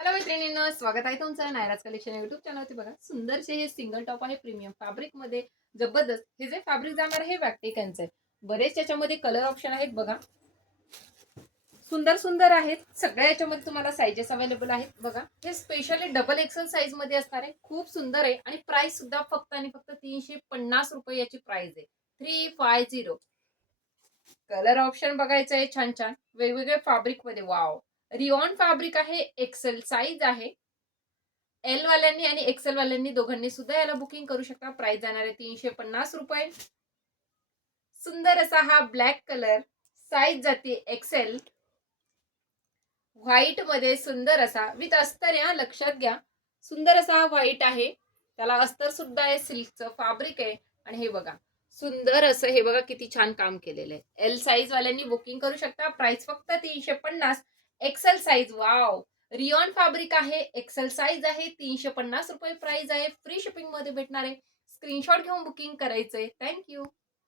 Hello मैत्रिणींनो, स्वागत आहे तुमचं नायराज कलेक्शन युट्यूब चॅनलवरती. बघा सुंदरसे हे सिंगल टॉप आहे प्रीमियम फॅब्रिक मध्ये. जबरदस्त हे जे फॅब्रिक जाणार आहे वॅक्टिकनचं आहे. बरेच याच्यामध्ये कलर ऑप्शन आहेत बघा. सुंदर सुंदर आहेत. सगळ्या याच्यामध्ये तुम्हाला साइजेस अवेलेबल आहेत बघा. हे स्पेशली डबल एक्सेल साइज मध्ये असणार आहे. खूप सुंदर आहे आणि प्राइस सुद्धा फक्त आणि फक्त 350 रुपये याची प्राइस आहे. 350. कलर ऑप्शन बघायचं आहे छान छान वेगवेगळे फॅब्रिक मध्ये. वाव, रिओन फॅब्रिक आहे, एक्सेल साइज आहे. एल वाल्यांनी आणि एक्सेल वाल्यांनी दोघांनी सुद्धा याला बुकिंग करू शकता. प्राइस जाणार आहे 350 रुपये. सुंदर असा हा ब्लॅक कलर, साइज जाते एक्सेल. व्हाईट मध्ये सुंदर असा विथ अस्तर आहे, लक्षात घ्या. सुंदर असा हा व्हाईट आहे, त्याला अस्तर सुद्धा आहे, सिल्कचं फॅब्रिक आहे. आणि हे बघा सुंदर असं, हे बघा किती छान काम केलेलं आहे. एल साइज वाल्यांनी बुकिंग करू शकता. प्राइस फक्त 350. XL size. Wow, rayon fabric आहे, एक्सेल साइज आहे, 350 रुपये प्राइस आहे. फ्री शिपिंग मध्ये भेटणार आहे. स्क्रीनशॉट घेऊन बुकिंग करायचंय. थँक्यू.